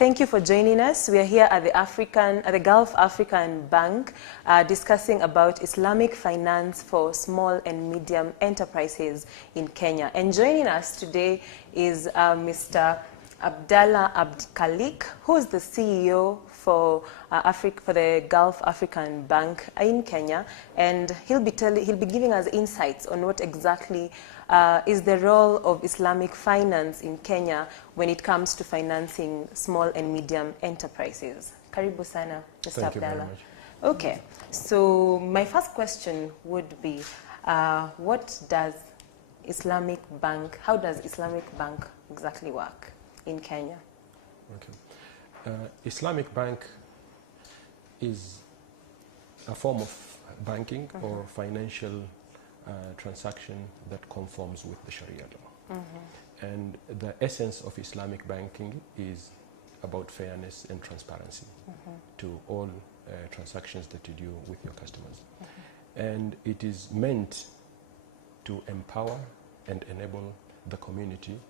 Thank you for joining us. We are here at the Gulf African Bank discussing about Islamic finance for small and medium enterprises in Kenya. And joining us today is Mr. Abdalla Abdulkhalik, who is the CEO for the Gulf African Bank in Kenya, and he'll be giving us insights on what exactly is the role of Islamic finance in Kenya when it comes to financing small and medium enterprises. Karibu sana, Mr. Thank you very Abdalla. much. Okay, so my first question would be, how does Islamic bank exactly work in Kenya? Okay. Islamic bank is a form of banking or financial transaction that conforms with the Sharia law. And the essence of Islamic banking is about fairness and transparency to all transactions that you do with your customers. And it is meant to empower and enable the community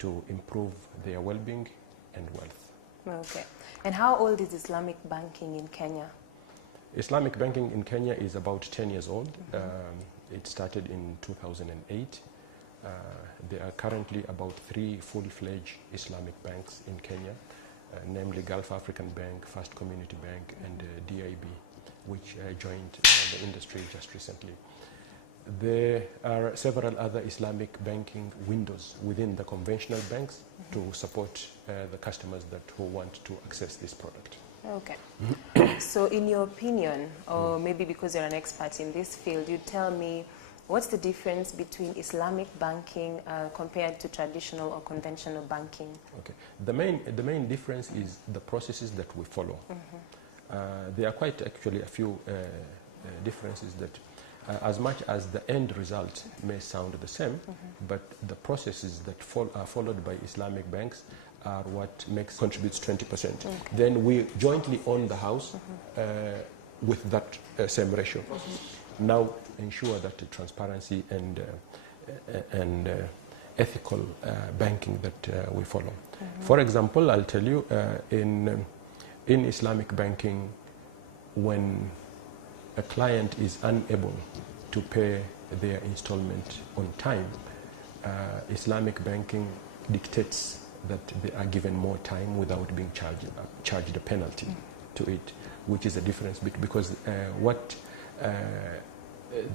to improve their well-being and wealth. Okay. And how old is Islamic banking in Kenya? Islamic banking in Kenya is about 10 years old. It started in 2008. There are currently about 3 full-fledged Islamic banks in Kenya, namely Gulf African Bank, First Community Bank, and DIB, which joined the industry just recently. There are several other Islamic banking windows within the conventional banks to support the customers who want to access this product. Okay. So in your opinion, or maybe because you're an expert in this field, you tell me, what's the difference between Islamic banking compared to traditional or conventional banking? Okay. The main difference is the processes that we follow. There are quite actually a few differences that as much as the end result may sound the same, but the processes that are followed by Islamic banks are what contributes 20%. Then we jointly own the house with that same ratio. Now ensure that the transparency and ethical banking that we follow. For example, I'll tell you, in Islamic banking, when a client is unable to pay their installment on time, Islamic banking dictates that they are given more time without being charged a penalty to it, which is a difference because what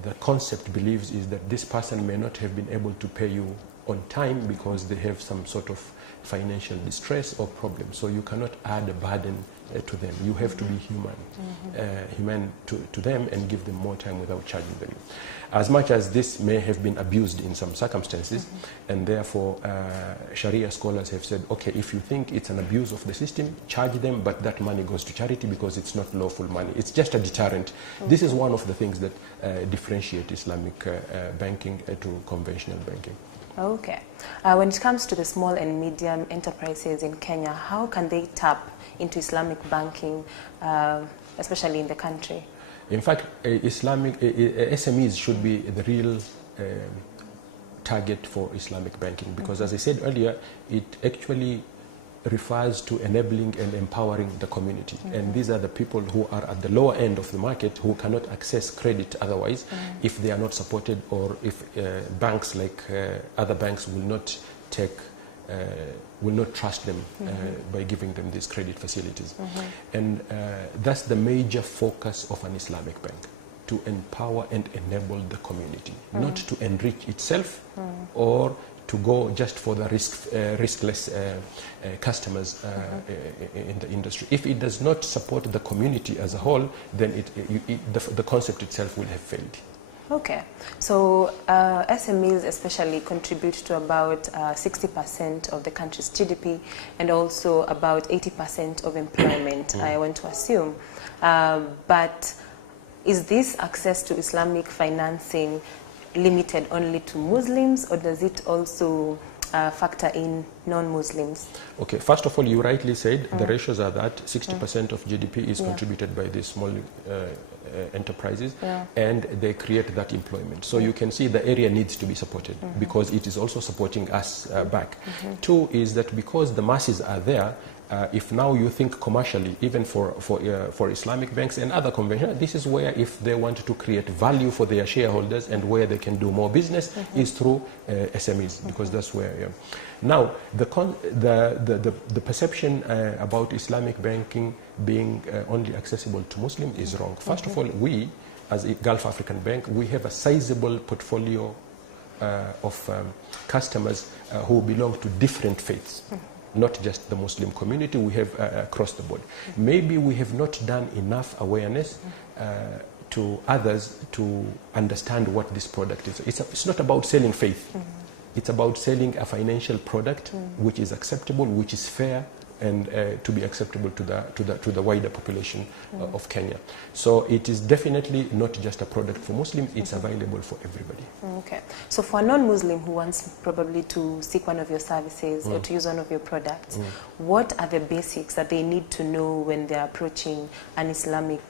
the concept believes is that this person may not have been able to pay you on time because they have some sort of financial distress or problem. So you cannot add a burden to them. You have to be human to them and give them more time without charging them. As much as this may have been abused in some circumstances, and therefore Sharia scholars have said, okay, if you think it's an abuse of the system, charge them, but that money goes to charity because it's not lawful money. It's just a deterrent. This is one of the things that differentiate Islamic banking to conventional banking. Okay. When it comes to the small and medium enterprises in Kenya, how can they tap into Islamic banking, especially in the country? In fact, Islamic SMEs should be the real target for Islamic banking because, as I said earlier, it actually refers to enabling and empowering the community. And these are the people who are at the lower end of the market who cannot access credit otherwise if they are not supported, or if banks like other banks will not trust them by giving them these credit facilities. And that's the major focus of an Islamic bank, to empower and enable the community, not to enrich itself or to go just for the riskless customers in the industry. If it does not support the community as a whole, then the concept itself will have failed. Okay, so SMEs especially contribute to about 60% of the country's GDP and also about 80% of employment, I want to assume. But is this access to Islamic financing limited only to Muslims, or does it also factor in non-Muslims? Okay, first of all, you rightly said the ratios are that 60% of GDP is contributed by these small enterprises, and they create that employment. So you can see the area needs to be supported because it is also supporting us back. Two is that because the masses are there, if now you think commercially, even for Islamic banks and other conventional, this is where if they want to create value for their shareholders and where they can do more business is through SMEs, because that's where. Now, the perception about Islamic banking being only accessible to Muslims is wrong. First of all, we, as a Gulf African bank, we have a sizable portfolio of customers who belong to different faiths. Not just the Muslim community, we have across the board. Maybe we have not done enough awareness to others to understand what this product is. It's not about selling faith. It's about selling a financial product which is acceptable, which is fair, and to be acceptable to the wider population of Kenya. So it is definitely not just a product for Muslims, it's available for everybody. Okay. So for a non-Muslim who wants probably to seek one of your services or to use one of your products, what are the basics that they need to know when they're approaching an Islamic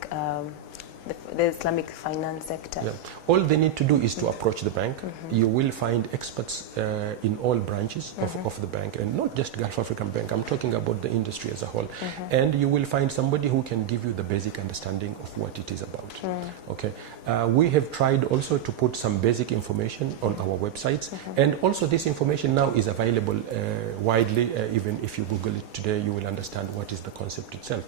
the Islamic finance sector? Yeah. All they need to do is to approach the bank. You will find experts in all branches of the bank, and not just Gulf African Bank. I'm talking about the industry as a whole. And you will find somebody who can give you the basic understanding of what it is about. Okay. We have tried also to put some basic information on our websites, and also this information now is available widely. Even if you Google it today, you will understand what is the concept itself.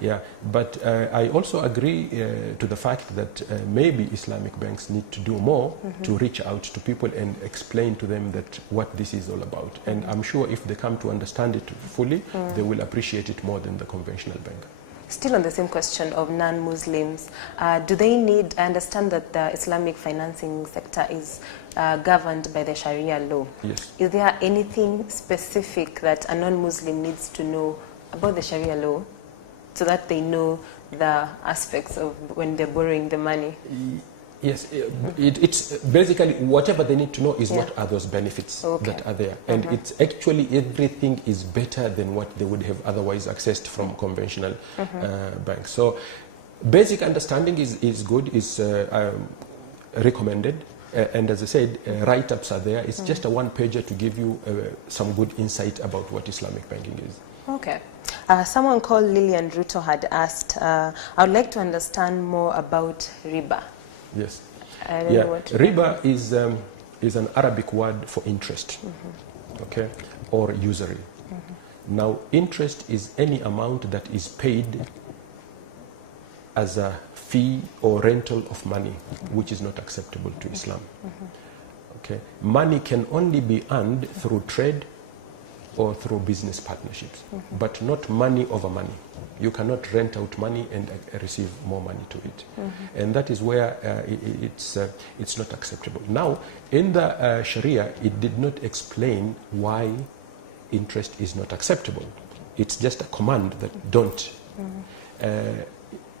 Yeah. But I also agree to the fact that maybe Islamic banks need to do more to reach out to people and explain to them that what this is all about. And I'm sure if they come to understand it fully, they will appreciate it more than the conventional bank. Still on the same question of non-Muslims, do they need, I understand that the Islamic financing sector is governed by the Sharia law. Yes. Is there anything specific that a non-Muslim needs to know about the Sharia law so that they know the aspects of when they're borrowing the money? Yes, it's basically whatever they need to know is what are those benefits that are there. And it's actually everything is better than what they would have otherwise accessed from conventional banks. So basic understanding is good, is recommended. And as I said, write-ups are there. It's just a one-pager to give you some good insight about what Islamic banking is. Okay. Someone called Lillian Ruto had asked, I would like to understand more about Reba. Yes. Reba is an Arabic word for interest, okay, or usury. Now, interest is any amount that is paid as a fee or rental of money, which is not acceptable to Islam. Okay. Money can only be earned through trade or through business partnerships, but not money over money. You cannot rent out money and receive more money to it. And that is where it's not acceptable. Now, in the Sharia, it did not explain why interest is not acceptable. It's just a command that don't.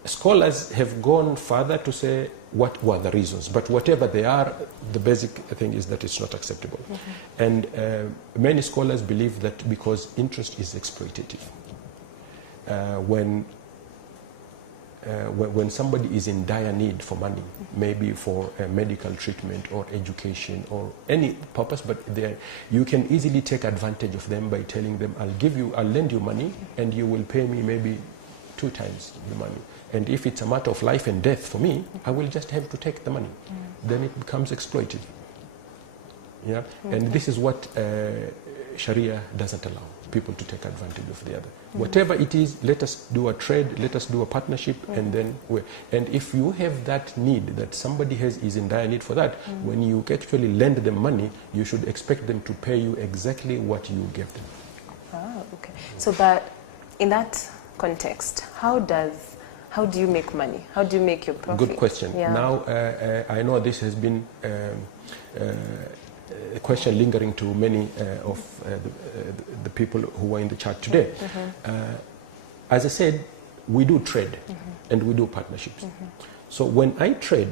Scholars have gone further to say what were the reasons, but whatever they are, the basic thing is that it's not acceptable. And many scholars believe that because interest is exploitative. When somebody is in dire need for money, maybe for medical treatment or education or any purpose, but you can easily take advantage of them by telling them, I'll lend you money and you will pay me maybe 2 times the money. And if it's a matter of life and death for me, I will just have to take the money. Then it becomes exploited. Yeah? And this is what Sharia doesn't allow people to take advantage of the other. Whatever it is, let us do a trade, let us do a partnership, and then and if you have that need, that somebody is in dire need for that, when you actually lend them money, you should expect them to pay you exactly what you gave them. Okay. So that in that context, how do you make money? How do you make your profit? Good question. Yeah. Now, I know this has been a question lingering to many of the people who are in the chat today. As I said, we do trade and we do partnerships. So when I trade,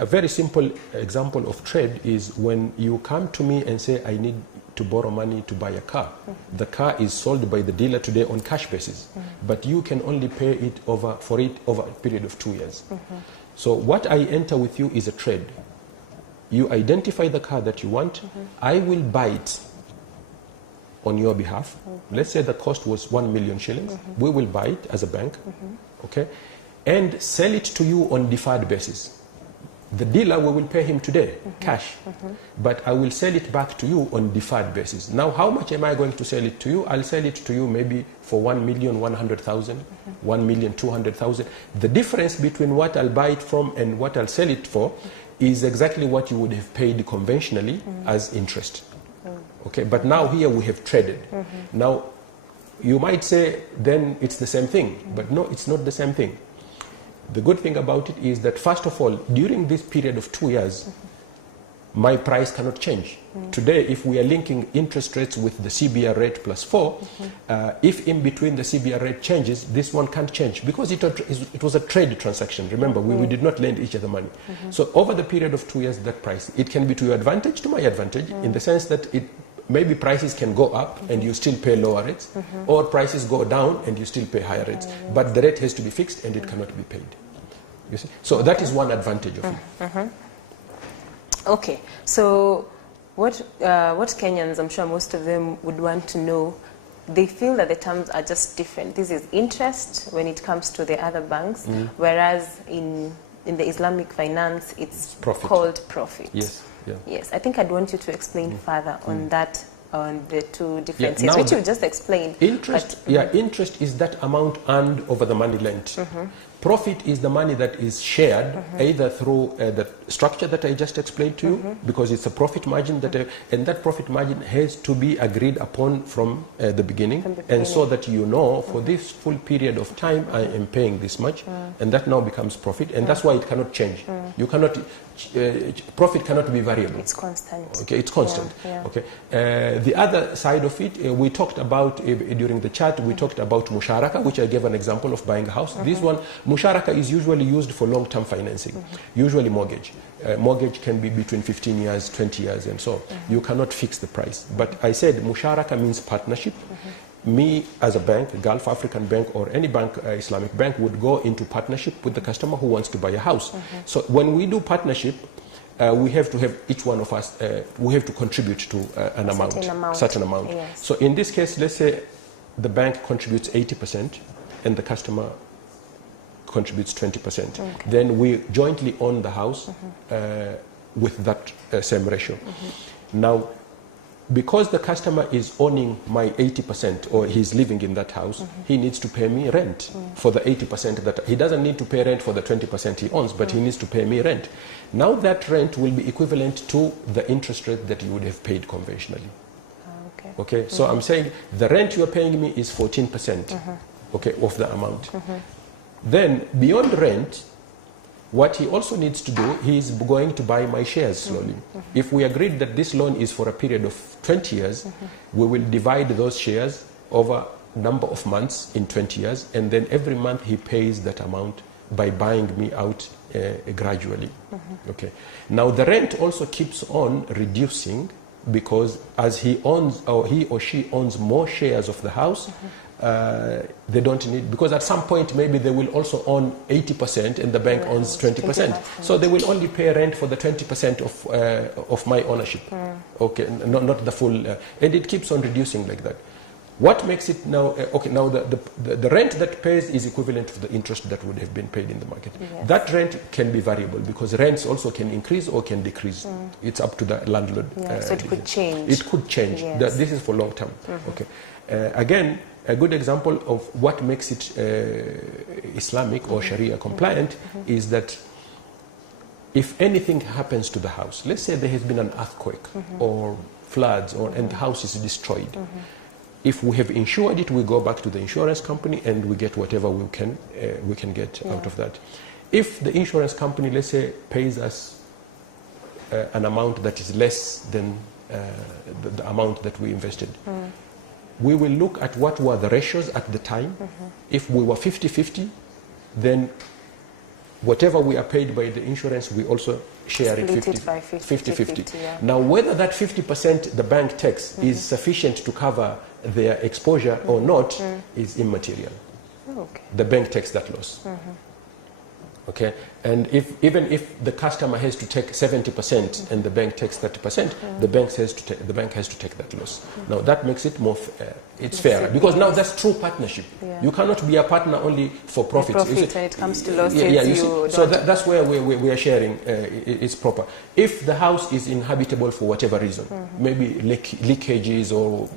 a very simple example of trade is when you come to me and say, I need to borrow money to buy a car. The car is sold by the dealer today on cash basis, but you can only pay it over a period of 2 years. So what I enter with you is a trade. You identify the car that you want. I will buy it on your behalf. Let's say the cost was 1 million shillings. We will buy it as a bank, okay, and sell it to you on deferred basis. The dealer, we will pay him today, cash, but I will sell it back to you on deferred basis. Now, how much am I going to sell it to you? I'll sell it to you maybe for 1,100,000, 1,200,000. The difference between what I'll buy it from and what I'll sell it for is exactly what you would have paid conventionally as interest. Okay, but now here we have traded. Now, you might say, then it's the same thing, but no, it's not the same thing. The good thing about it is that, first of all, during this period of 2 years, my price cannot change. Today, if we are linking interest rates with the CBR rate plus 4, if in between the CBR rate changes, this one can't change because it was a trade transaction. Remember, we did not lend each other money. So over the period of 2 years, that price, it can be to your advantage, to my advantage, in the sense that maybe prices can go up and you still pay lower rates, or prices go down and you still pay higher rates. But the rate has to be fixed and it cannot be paid. You see? So that is one advantage of it. Okay, so what Kenyans, I'm sure most of them would want to know, they feel that the terms are just different. This is interest when it comes to the other banks, whereas in the Islamic finance, it's called profit. Yes. Yeah. Yes, I think I'd want you to explain further on that, on the two differences, which you just explained. Interest, interest is that amount earned over the money lent. Profit is the money that is shared either through the structure that I just explained to you, because it's a profit margin and that profit margin has to be agreed upon from the beginning, and so that you know for this full period of time I am paying this much, and that now becomes profit, and that's why it cannot change. You cannot. Profit cannot be variable. It's constant. Okay, it's constant. Okay. The other side of it, we talked about during the chat. We talked about musharaka, which I gave an example of buying a house. This one, musharaka, is usually used for long-term financing, usually mortgage. Mortgage can be between 15 years, 20 years, and so you cannot fix the price. But I said musharaka means partnership. Me as a bank, Gulf African Bank or any bank, Islamic bank, would go into partnership with the customer who wants to buy a house. So when we do partnership, we have to have, each one of us, we have to contribute to an certain amount. Yes. So in this case, let's say the bank contributes 80% and the customer contributes 20%. Then we jointly own the house with that same ratio. Now, because the customer is owning my 80%, or he's living in that house, he needs to pay me rent for the 80% that he doesn't need to pay rent for the 20% he owns, but he needs to pay me rent. Now that rent will be equivalent to the interest rate that you would have paid conventionally. Okay, so I'm saying the rent you're paying me is 14%, okay, of the amount. Then beyond rent, what he also needs to do, he is going to buy my shares slowly. If we agreed that this loan is for a period of 20 years, we will divide those shares over a number of months in 20 years, and then every month he pays that amount by buying me out gradually. Okay. Now the rent also keeps on reducing, because as he owns, or he or she owns more shares of the house, they don't need, because at some point maybe they will also own 80% and the bank owns 20%. So they will only pay rent for the 20% of my ownership. Okay, not the full, and it keeps on reducing like that. What makes it now, okay, now the rent that pays is equivalent to the interest that would have been paid in the market. That rent can be variable, because rents also can increase or can decrease. It's up to the landlord. So it could change. It could change. This is for long term. Okay. Again, a good example of what makes it Islamic or Sharia compliant is that if anything happens to the house, let's say there has been an earthquake or floods, and the house is destroyed. If we have insured it, we go back to the insurance company and we get whatever we can get out of that. If the insurance company, let's say, pays us an amount that is less than the amount that we invested, we will look at what were the ratios at the time. If we were 50-50, then whatever we are paid by the insurance, we also share it 50-50. Yeah. Now, whether that 50% the bank takes is sufficient to cover their exposure or not is immaterial. Okay. The bank takes that loss. Okay, and even if the customer has to take 70% and the bank takes 30%, the bank has to take that loss. Now that makes it more it's fairer, because now that's true partnership. Yeah. You cannot be a partner only for profits. When it comes to losses, you so that's where we are sharing. It's proper. If the house is inhabitable for whatever reason, maybe leakages or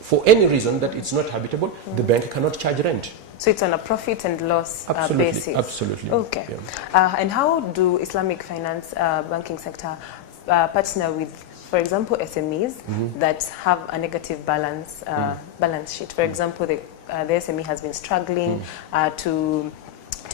for any reason that it's not habitable, the bank cannot charge rent. So it's on a profit and loss basis. Absolutely. Okay. Yeah. And how do Islamic finance banking sector partner with, for example, SMEs that have a negative balance sheet? For example, the SME has been struggling to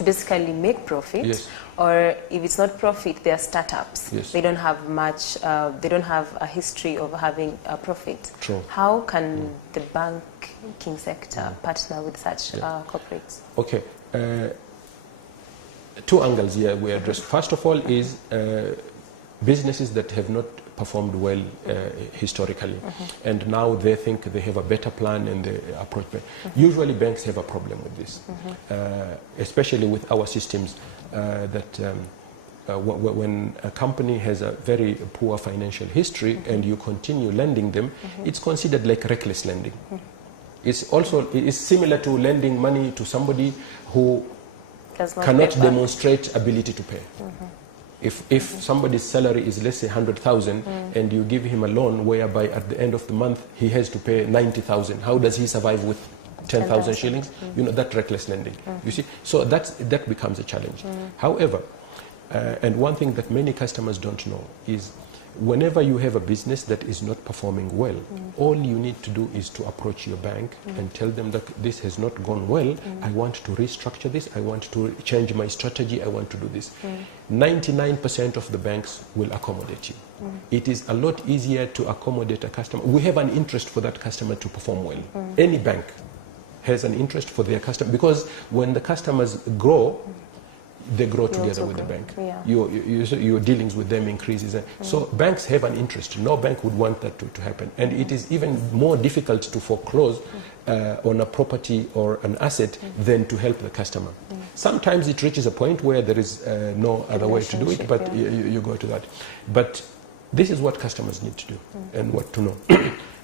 basically make profit, yes. or if it's not profit, they are startups. Yes. They don't have much. They don't have a history of having a profit. True. How can the banking sector partner with such corporates? Okay. Two angles here we address. First of all is businesses that have not performed well historically, and now they think they have a better plan and they approach it. Usually banks have a problem with this, especially with our systems, that when a company has a very poor financial history and you continue lending them, it's considered like reckless lending. It's similar to lending money to somebody who cannot demonstrate ability to pay. If somebody's salary is, let's say, 100,000 and you give him a loan whereby at the end of the month he has to pay 90,000, how does he survive with 10,000 shillings? You know, that reckless lending. You see, so that becomes a challenge. However, and one thing that many customers don't know is, whenever you have a business that is not performing well, all you need to do is to approach your bank and tell them that this has not gone well, I want to restructure this, I want to change my strategy, I want to do this. 99% of the banks will accommodate you. It is a lot easier to accommodate a customer. We have an interest for that customer to perform well. Any bank has an interest for their customer, because when the customers grow, they grow together with the bank. Yeah. Your dealings with them increases. So banks have an interest. No bank would want that to happen. And it is even more difficult to foreclose on a property or an asset than to help the customer. Sometimes it reaches a point where there is no other way to do it, but you go to that. But this is what customers need to do and what to know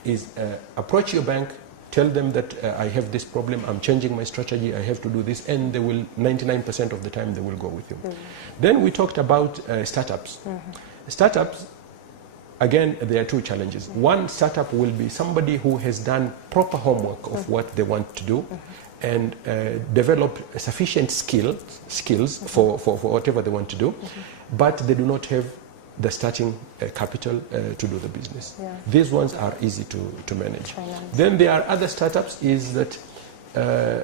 is approach your bank, tell them that I have this problem, I'm changing my strategy, I have to do this, and they will, 99% of the time, they will go with you. Then we talked about startups. Startups, again, there are two challenges. One startup will be somebody who has done proper homework of what they want to do and develop sufficient skills for whatever they want to do, but they do not have the starting capital to do the business. These ones are easy to manage. Then there are other startups is that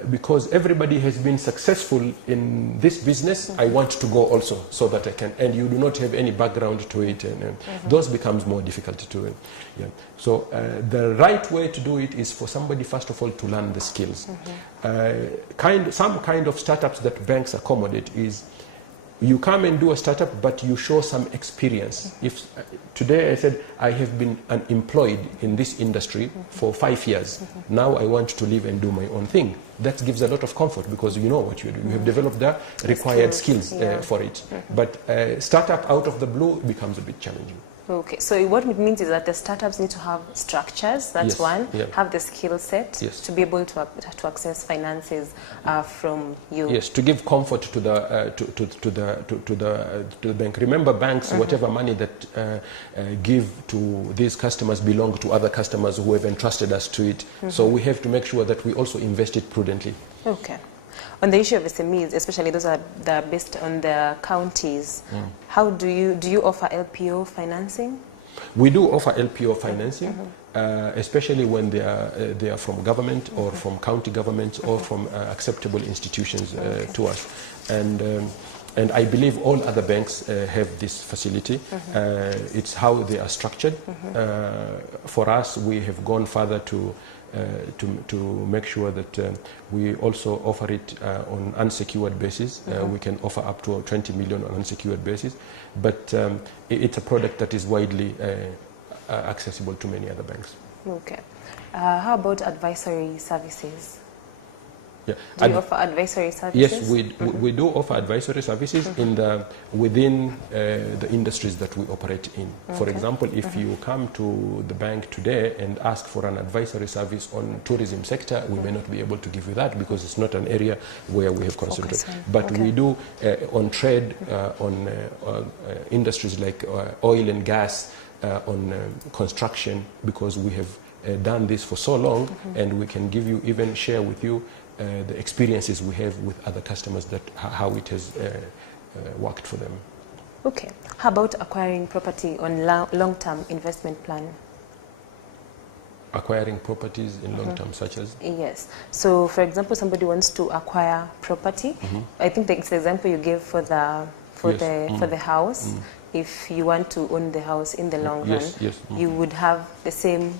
because everybody has been successful in this business, I want to go also so that I can, and you do not have any background to it, and those becomes more difficult to do. So the right way to do it is for somebody, first of all, to learn the skills. Some kind of startups that banks accommodate is you come and do a startup, but you show some experience. If today I said I have been employed in this industry for 5 years, now I want to leave and do my own thing. That gives a lot of comfort because you know what you do. You have developed the required skills for it. But startup out of the blue becomes a bit challenging. Okay, so what it means is that the startups need to have structures, that's one, have the skill set to be able to access finances from you. Yes, to give comfort to the bank. Remember, banks, whatever money that give to these customers belong to other customers who have entrusted us to it. So we have to make sure that we also invest it prudently. Okay. On the issue of SMEs, especially those that are based on the counties, how do you offer LPO financing? We do offer LPO financing, especially when they are from government or from county governments or from acceptable institutions to us. And I believe all other banks have this facility. It's how they are structured. For us, we have gone further to to make sure that we also offer it on unsecured basis. We can offer up to 20 million on unsecured basis, but it's a product that is widely accessible to many other banks. Okay. How about advisory services? Yeah. Do you offer advisory services? Yes, we do offer advisory services within the industries that we operate in. For example, if you come to the bank today and ask for an advisory service on tourism sector, we may not be able to give you that because it's not an area where we have concentrated. But we do on trade, on industries like oil and gas, on construction, because we have done this for so long, and we can give you, even share with you the experiences we have with other customers, that how it has worked for them. Okay. How about acquiring property on long-term investment plan? Acquiring properties in long-term, such as? Yes. So, for example, somebody wants to acquire property. I think the example you gave for the house. If you want to own the house in the long run, you would have the same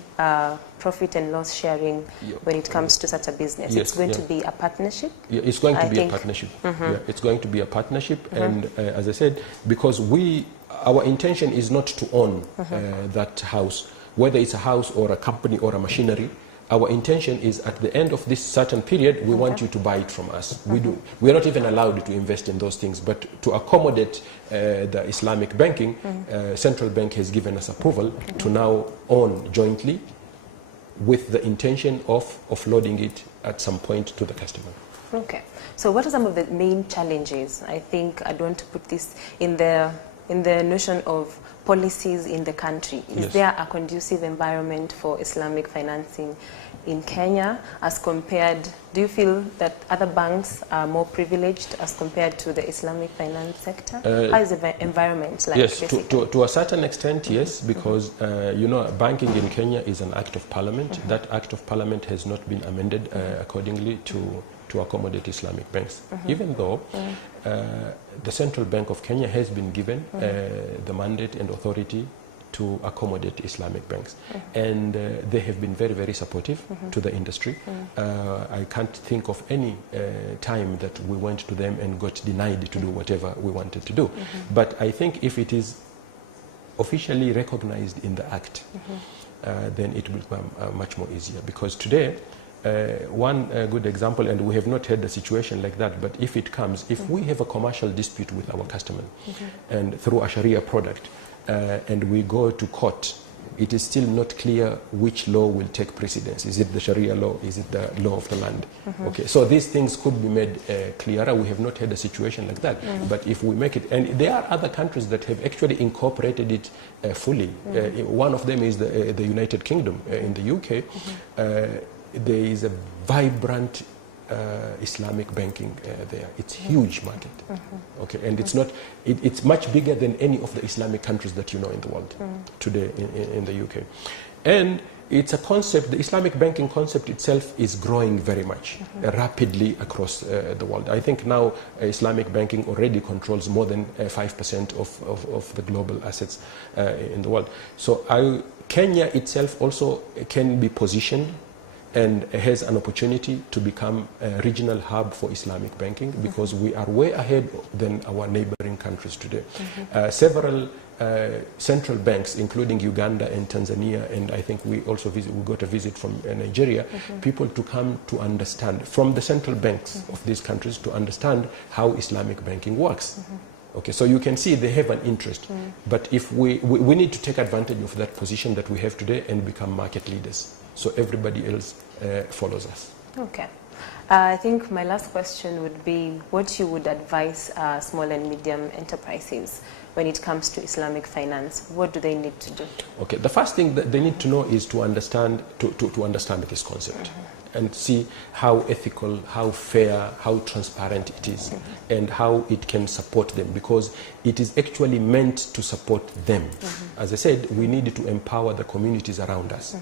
profit and loss sharing when it comes to such a business. It's going to be a partnership? Yeah, it's going to be a partnership. Yeah, it's going to be a partnership. And as I said, because our intention is not to own that house, whether it's a house or a company or a machinery. Our intention is, at the end of this certain period, we want you to buy it from us. We are not even allowed to invest in those things, but to accommodate the Islamic banking, Central Bank has given us approval to now own jointly, with the intention of offloading it at some point to the customer. Okay. So what are some of the main challenges? I think I'd want to put this in the notion of policies in the country. Is there a conducive environment for Islamic financing in Kenya as compared? Do you feel that other banks are more privileged as compared to the Islamic finance sector? How is the environment like? Yes, to a certain extent, yes, because you know, banking in Kenya is an act of parliament. That act of parliament has not been amended accordingly to accommodate Islamic banks, even though the Central Bank of Kenya has been given the mandate and authority to accommodate Islamic banks. And they have been very, very supportive to the industry. I can't think of any time that we went to them and got denied to do whatever we wanted to do. But I think if it is officially recognized in the Act, then it will become much more easier. Because today, one good example, and we have not had a situation like that, but if it comes, if we have a commercial dispute with our customer and through a Sharia product, and we go to court, it is still not clear which law will take precedence. Is it the Sharia law? Is it the law of the land? Okay, so these things could be made clearer. We have not had a situation like that, but if we make it, and there are other countries that have actually incorporated it fully. One of them is the United Kingdom. In the UK, there is a vibrant Islamic banking there. It's a huge market. Okay, and it's not. It's much bigger than any of the Islamic countries that you know in the world today in the UK, and it's a concept. The Islamic banking concept itself is growing very much rapidly across the world. I think now Islamic banking already controls more than 5% of the global assets in the world. So Kenya itself also can be positioned and has an opportunity to become a regional hub for Islamic banking, because we are way ahead than our neighboring countries today. Several central banks, including Uganda and Tanzania, and I think we also we got a visit from Nigeria, people to come to understand, from the central banks of these countries, to understand how Islamic banking works. Okay, so you can see they have an interest, but if we need to take advantage of that position that we have today and become market leaders, so everybody else follows us. Okay. I think my last question would be what you would advise small and medium enterprises when it comes to Islamic finance. What do they need to do? Okay, the first thing that they need to know is to understand this concept and see how ethical, how fair, how transparent it is, and how it can support them, because it is actually meant to support them. As I said, we need to empower the communities around us.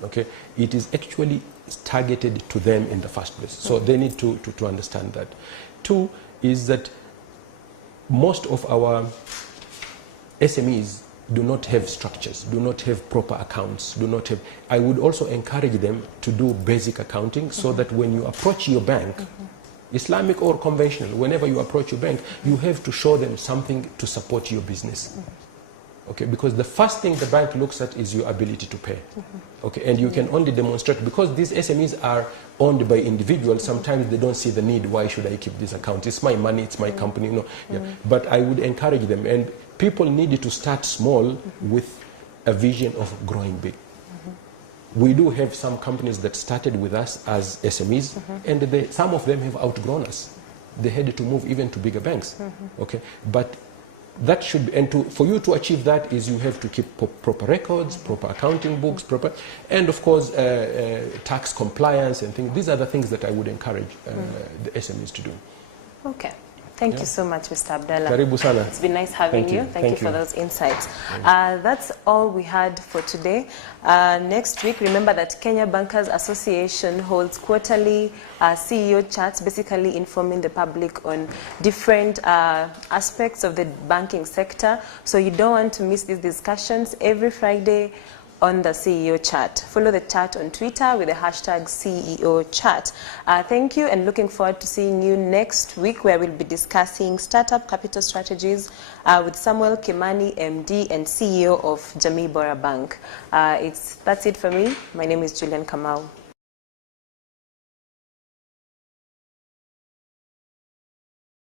Okay, it is actually targeted to them in the first place, so they need to understand that. Two is that most of our SMEs do not have structures, do not have proper accounts, do not have... I would also encourage them to do basic accounting so that when you approach your bank, Islamic or conventional, whenever you approach your bank, you have to show them something to support your business. Okay, because the first thing the bank looks at is your ability to pay. Okay, and you can only demonstrate, because these SMEs are owned by individuals, sometimes they don't see the need. Why should I keep this account? It's my money, it's my company. No. Yeah. But I would encourage them, and people need to start small with a vision of growing big. We do have some companies that started with us as SMEs, and some of them have outgrown us. They had to move even to bigger banks. Okay, but that should, and for you to achieve that is you have to keep proper records, proper accounting books, and of course tax compliance and things. These are the things that I would encourage the SMEs to do. Okay. Thank you so much, Mr. Abdalla. Karibu sana. It's been nice having you. Thank you for those insights. That's all we had for today. Next week, remember that Kenya Bankers Association holds quarterly CEO chats, basically informing the public on different aspects of the banking sector. So you don't want to miss these discussions every Friday on the CEO Chat. Follow the chat on Twitter with the hashtag CEO Chat. Thank you, and looking forward to seeing you next week, where we'll be discussing startup capital strategies with Samuel Kimani, MD and CEO of Jamii Bora Bank. That's it for me. My name is Julian Kamau.